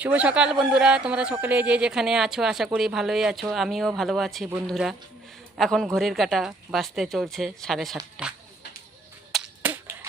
শুভ সকাল বন্ধুরা, তোমরা সকলে যে যেখানে আছো, আশা করি ভালোই আছো। আমিও ভালো আছি বন্ধুরা। এখন ঘড়ির কাটা বাজতে চলছে সাড়ে সাতটা।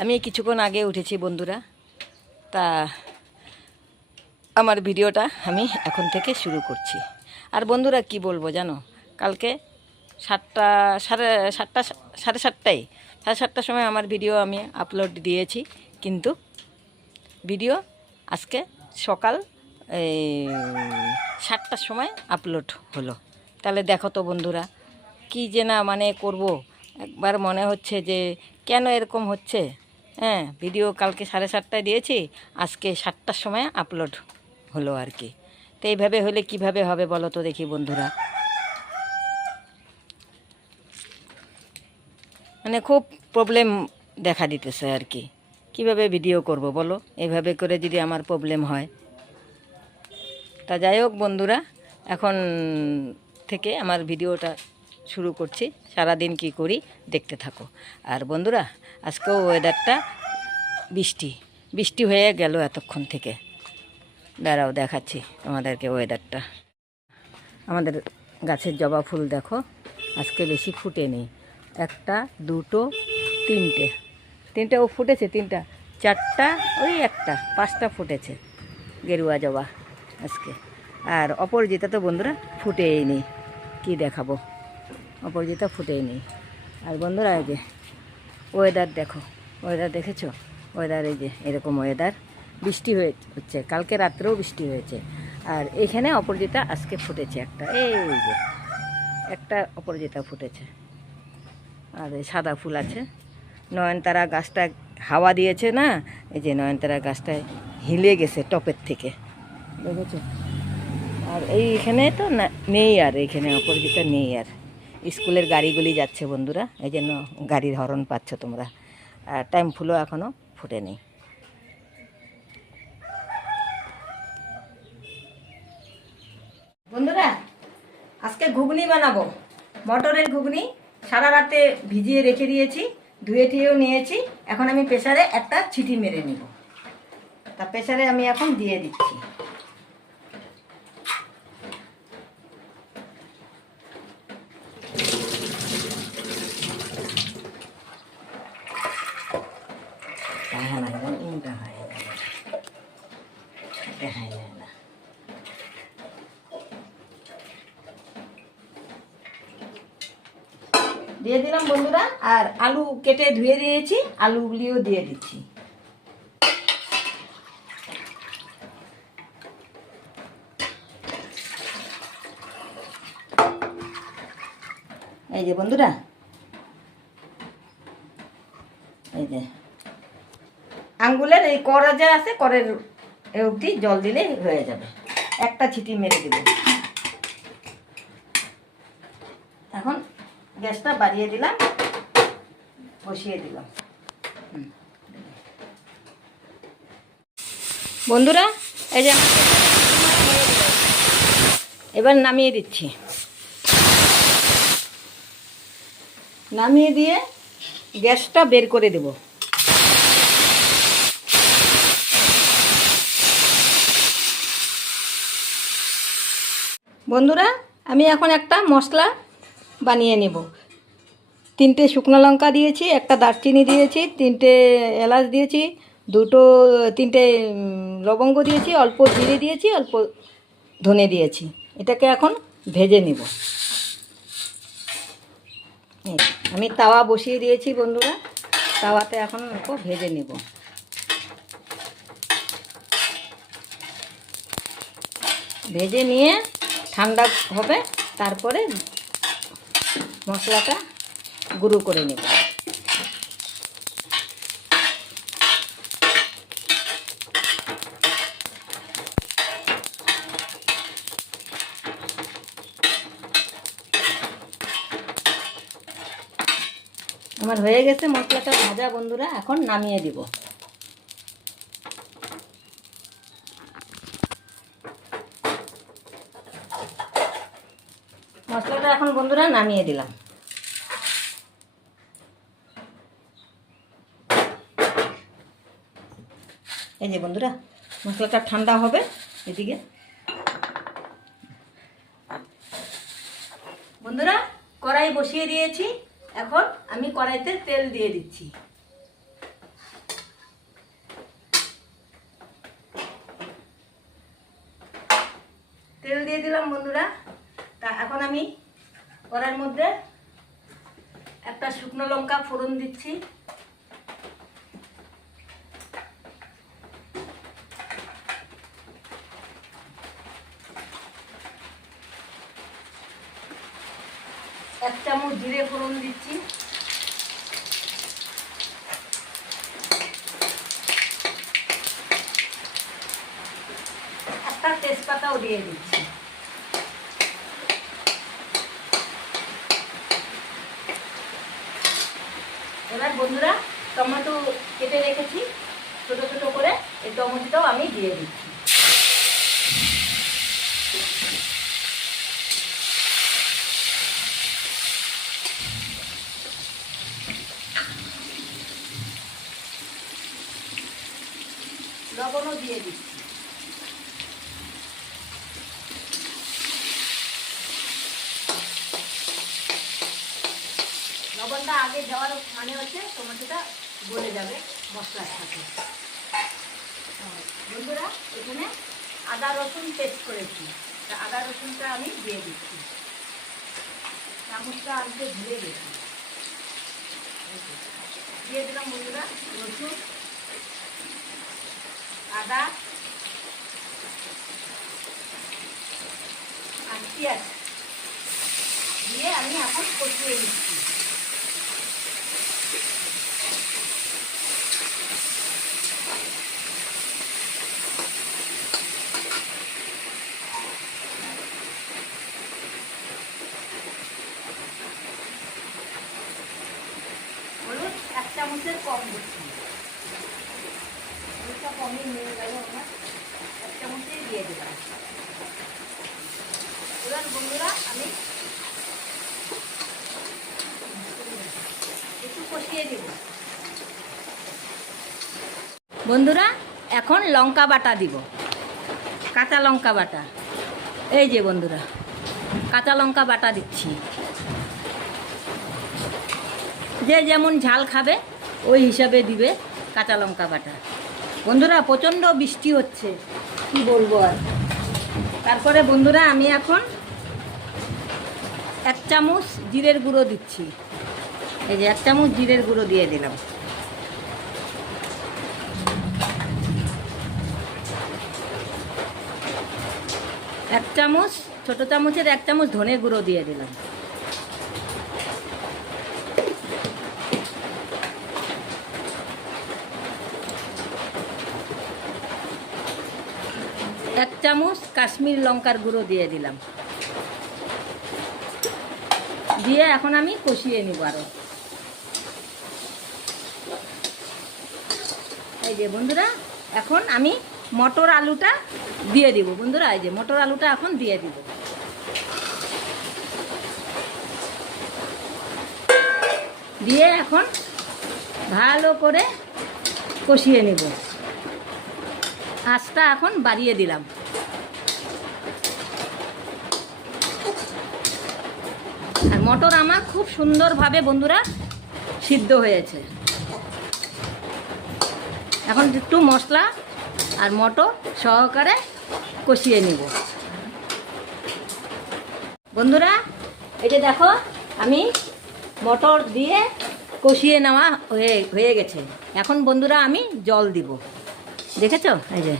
আমি কিছুক্ষণ আগে উঠেছি বন্ধুরা। তা আমার ভিডিওটা আমি এখন থেকে শুরু করছি। আর বন্ধুরা কি বলব জানো? কালকে সাতটা, সাড়ে সাতটা, সাড়ে সাতটায়, সাড়ে সাতটার সময় আমার ভিডিও আমি আপলোড দিয়েছি। কিন্তু ভিডিও আজকে সকাল এই সাতটার সময় আপলোড হলো। তাহলে দেখো তো বন্ধুরা, কি যে না মানে করব? একবার মনে হচ্ছে যে কেন এরকম হচ্ছে? হ্যাঁ ভিডিও কালকে সাড়ে সাতটায় দিয়েছি, আজকে সাতটার সময় আপলোড হলো আর কি। তো এইভাবে হলে কীভাবে হবে বলো তো দেখি বন্ধুরা। মানে খুব প্রবলেম দেখা দিতেছে আর কি। কীভাবে ভিডিও করব বলো? এইভাবে করে যদি আমার প্রবলেম হয়। তা যাই হোক বন্ধুরা, এখন থেকে আমার ভিডিওটা শুরু করছি। সারাদিন কি করি দেখতে থাকো। আর বন্ধুরা, আজকেও ওয়েদারটা বৃষ্টি বৃষ্টি হয়ে গেল এতক্ষণ থেকে। দাঁড়াও, দেখাচ্ছি তোমাদেরকে ওয়েদারটা আমাদের গাছের জবা ফুল দেখো, আজকে বেশি ফুটে নেই। একটা, দুটো, তিনটে। তিনটে ও ফুটেছে, তিনটা। চারটা, ওই একটা, পাঁচটা ফুটেছে গেরুয়া জবা। আজকে। আর অপরাজিতা তো বন্ধুরা ফুটেই নেই। কী দেখাবো? অপরাজিতা ফুটেই নেই। আর বন্ধুরা এই যে ওয়েদার দেখো। ওয়েদার দেখেছ? ওয়েদার এই যে, এরকম ওয়েদার বৃষ্টি হয়ে হচ্ছে। কালকে রাত্রেও বৃষ্টি হয়েছে। আর এখানে অপরাজিতা আজকে ফুটেছে একটা। এই যে, একটা অপরাজিতা ফুটেছে। আর সাদা ফুল আছে। নয়নতারা গাছটা হাওয়া দিয়েছে না? এই যে নয়নতারা গাছটায় হিলে গেছে টপের থেকে। দেখেছ? আর এই এখানে তো নেই আর এখানে অপরাজিতা নেই আর। স্কুলের গাড়িগুলি যাচ্ছে বন্ধুরা, এই জন্য গাড়ির হরন পাচ্ছ তোমরা। আর টাইম ফুলও এখনও ফুটে নেই বন্ধুরা, আজকে ঘুগনি বানাবো। মটরের ঘুগনি সারা রাতে ভিজিয়ে রেখে দিয়েছি, ধুয়ে টুয়েও নিয়েছি। এখন আমি প্রেসারে একটা ছিটি মেরে নিব। তা প্রেসারে আমি এখন দিয়ে দিচ্ছি দেখা না গেল উল্টা হয়ে গেল দেখা যায় না দিয়ে দিলাম বন্ধুরা, আর আলু কেটে ধুয়ে দিয়েছি আলুগুলিও দিয়ে দিচ্ছি। এই যে বন্ধুরা, এই যে আঙ্গুলের এই করা যা আছে করের অবধি জল দিলে হয়ে যাবে। একটা ছিটি মেরে দেবে এখন গ্যাসটা বাড়িয়ে দিলাম, বসিয়ে দিলাম। বন্ধুরা, এই যে এবার নামিয়ে দিচ্ছি। নামিয়ে দিয়ে গ্যাসটা বের করে দেব। বন্ধুরা, আমি এখন একটা মশলা বানিয়ে নেব। তিনটে শুকনো লঙ্কা দিয়েছি, একটা দারচিনি দিয়েছি, তিনটে এলাচ দিয়েছি, দুটো, তিনটে লবঙ্গ দিয়েছি, অল্প জিরে দিয়েছি, অল্প ধনে দিয়েছি। এটাকে এখন ভেজে নেব। আমি তাওয়া বসিয়ে দিয়েছি বন্ধুরা, তাওয়াতে এখন অল্প ভেজে নেব। ভেজে নিয়ে ঠান্ডা হবে, তারপরে মশলাটা গুঁড়ো করে নেব। আমার হয়ে গেছে মশলাটা ভাজা, বন্ধুরা, এখন নামিয়ে দিব। মশলাটা এখন বন্ধুরা নামিয়ে দিলাম। এই যে বন্ধুরা, মশলাটা ঠান্ডা হবে এদিকে। বন্ধুরা, কড়াই বসিয়ে দিয়েছি। এখন আমি কড়াইতে তেল দিয়ে দিচ্ছি। তেল দিয়ে দিলাম বন্ধুরা। তা এখন আমি কড়াইয়ের মধ্যে একটা শুকনো লঙ্কা ফোড়ন দিচ্ছি। চামচ জিরে ফোড়ন দিচ্ছি। একটা তেজপাতাও দিয়ে দিচ্ছি। এবার বন্ধুরা, টমেটো কেটে রেখেছি, ছোট ছোট করে এই টমেটোটাও আমি দিয়ে দিচ্ছি। লবণও দিয়ে দিচ্ছি। লবণটা আগে দেওয়ার মানে হচ্ছে টমেটোটা গলে যাবে মশলার সাথে। বন্ধুরা, এখানে আদা রসুন পেস্ট করেছি। আদা রসুনটা আমি দিয়ে দিচ্ছি। চামচটা আনতে ধুয়ে গেছি। দিয়ে দিলাম বন্ধুরা রসুন। আদা আর পেঁয়াজ দিয়ে আমি এখন কষিয়ে নিচ্ছি। হলুদ এক চামচের কম দিচ্ছি। কমই নিয়ে গেল আমার। দিয়ে বন্ধুরা আমি একটু কষিয়ে দিব বন্ধুরা, এখন লঙ্কা বাটা দিব। কাঁচা লঙ্কা বাটা। এই যে বন্ধুরা, কাঁচা লঙ্কা বাটা দিচ্ছি। যে যেমন ঝাল খাবে, ওই হিসাবে দিবে কাঁচা লঙ্কা বাটা। বন্ধুরা, প্রচণ্ড বৃষ্টি হচ্ছে। কি বলব আর? তারপরে বন্ধুরা, আমি এখন এক চামচ জিরের গুঁড়ো দিচ্ছি। এই যে এক চামচ জিরের গুঁড়ো দিয়ে দিলাম। এক চামচ, ছোট চামচের এক চামচ ধনে গুঁড়ো দিয়ে দিলাম এক চামচ কাশ্মীর লঙ্কার গুঁড়ো দিয়ে দিলাম। দিয়ে এখন আমি কষিয়ে নিব আরও। এই যে বন্ধুরা, এখন আমি মটর আলুটা দিয়ে দিব। বন্ধুরা, এই যে মটর আলুটা এখন দিয়ে দিব। দিয়ে এখন ভালো করে কষিয়ে নেব। আঁচটা এখন বাড়িয়ে দিলাম। মটর আমার খুব সুন্দরভাবে বন্ধুরা সিদ্ধ হয়েছে। এখন একটু মশলা আর মটর সহকারে কষিয়ে নিব। বন্ধুরা, এই যে দেখো, আমি মটর দিয়ে কষিয়ে নেওয়া হয়ে হয়ে গেছে। এখন বন্ধুরা, আমি জল দিব। দেখেছ? এই যে।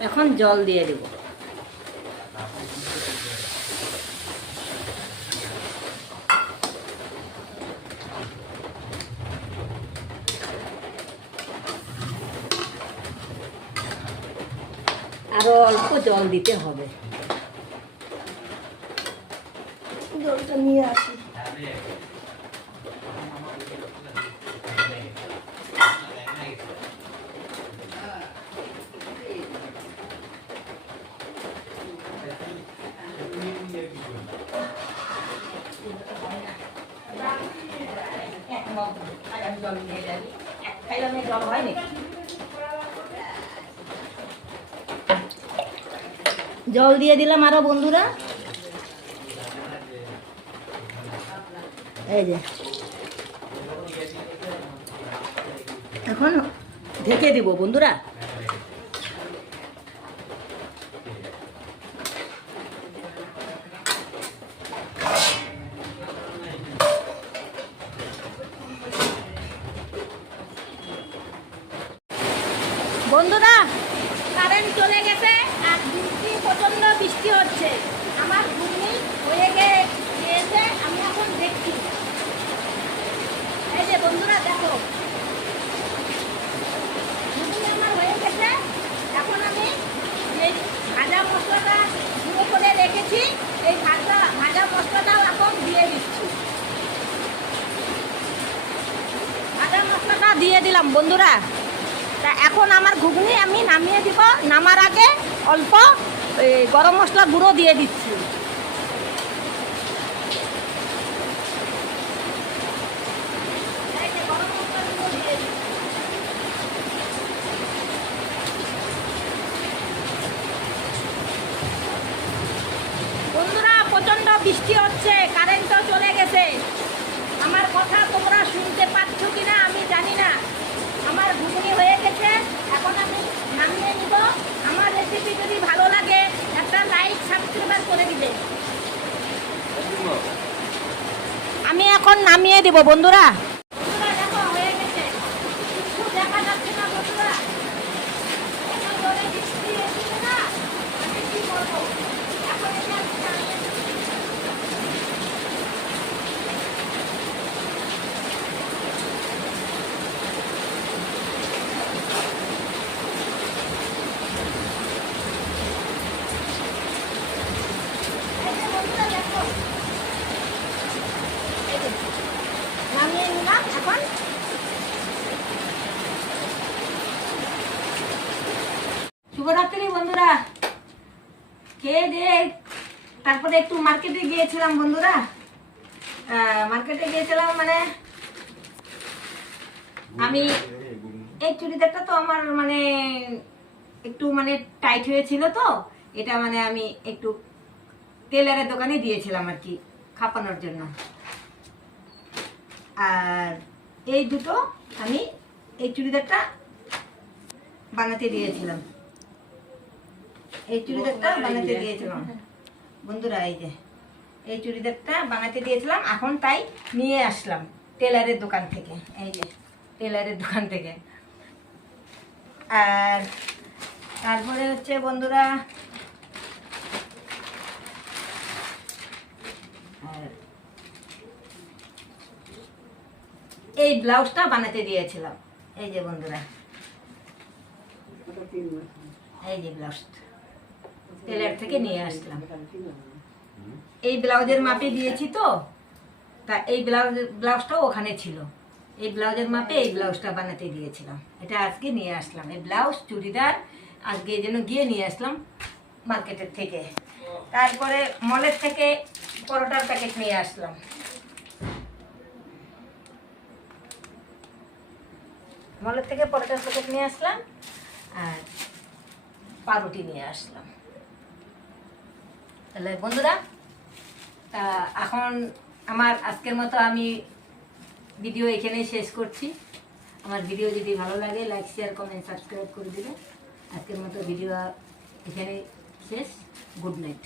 এখন জল দিয়ে দেব। আরও অল্প জল দিতে হবে জলটা নিয়ে আসি এক মগ আমি জল দিয়ে দিলাম আরও বন্ধুরা। এই যে। এখন ঢেকে দিব বন্ধুরা কারেন্ট চলে গেছে আর বৃষ্টি প্রচণ্ড বৃষ্টি হচ্ছে। আমার ঘুগনি হয়ে গিয়েছে, আমি এখন দেখছি। এই যে বন্ধুরা, দেখো। আমার হয়ে গেছে, এখন আমি এই ভাজা মশলাটা করে রেখেছি, এই ভাজা ভাজা মশলাটাও এখন দিয়ে দিচ্ছি। ভাজা দিয়ে দিলাম, বন্ধুরা। তা এখন আমার ঘুগনি আমি নামিয়ে দিব, নামার আগে অল্প গরম মশলা গুঁড়ো দিয়ে দিচ্ছি। বন্ধুরা প্রচণ্ড বৃষ্টি হচ্ছে কারেন্টও চলে গেছে আমার কথা তোমরা শুনতে পাচ্ছ কিনা আমি জানি না আমার ঘুগনি হয়ে গেছে এখন আমি নামিয়ে নিব আমার রেসিপি যদি ভালো লাগে একটা লাইক সাবস্ক্রাইবার করে দিবে আমি এখন নামিয়ে দিব বন্ধুরা দেখো হয়ে গেছে কিচ্ছু দেখা যাচ্ছে না বন্ধুরা এত জোরে বৃষ্টি এসেছে না আমি কি করব এখন এটা আমি নামিয়ে দিচ্ছি। এই যে বন্ধুরা দেখো এই যে, নামিয়ে নিলাম এখন শুভরাত্রি বন্ধুরা খেয়ে দিয়ে তারপরে একটু মার্কেটে গিয়েছিলাম বন্ধুরা। মার্কেটে গিয়েছিলাম মানে আমি এই চুড়িদারটা তো আমার মানে একটু মানে টাইট হয়েছিল তো, এটা মানে আমি একটু টেলারের দোকানে দিয়েছিলাম আর কি, খাপানোর জন্য। আর এই দুটো আমি এই চুড়িদারটা বানাতে দিয়েছিলাম। এই চুড়িদারটা বানাতে দিয়েছিলাম। বন্ধুরা, এই যে, এই চুড়িদারটা বানাতে দিয়েছিলাম, এখন তাই নিয়ে আসলাম টেলারের দোকান থেকে, এই যে, টেলারের দোকান থেকে। আর তারপরে হচ্ছে বন্ধুরা এই ব্লাউজটা বানাতে দিয়েছিলাম, এই যে বন্ধুরা। এই যে ব্লাউজটা। টেলার থেকে নিয়ে আসলাম। এই ব্লাউজের মাপে দিয়েছি তো তা এই ব্লাউজ ব্লাউজটাও ওখানে ছিল। এই ব্লাউজের মাপে এই ব্লাউজটা বানাতে দিয়েছিলাম। এটা আজকে নিয়ে আসলাম। এই ব্লাউজ চুড়িদার আজকে যেন গিয়ে নিয়ে আসলাম মার্কেটের থেকে। তারপরে মলের থেকে পরোটার প্যাকেট নিয়ে আসলাম। মলের থেকে পরোটার প্যাকেট নিয়ে আসলাম আর পাউরুটি নিয়ে আসলাম। তাহলে বন্ধুরা এখন আমার আজকের মতো আমি ভিডিও এখানেই শেষ করছি। আমার ভিডিও যদি ভালো লাগে লাইক শেয়ার কমেন্ট সাবস্ক্রাইব করে দেবে আজকের মতো ভিডিও এখানে শেষ। Good night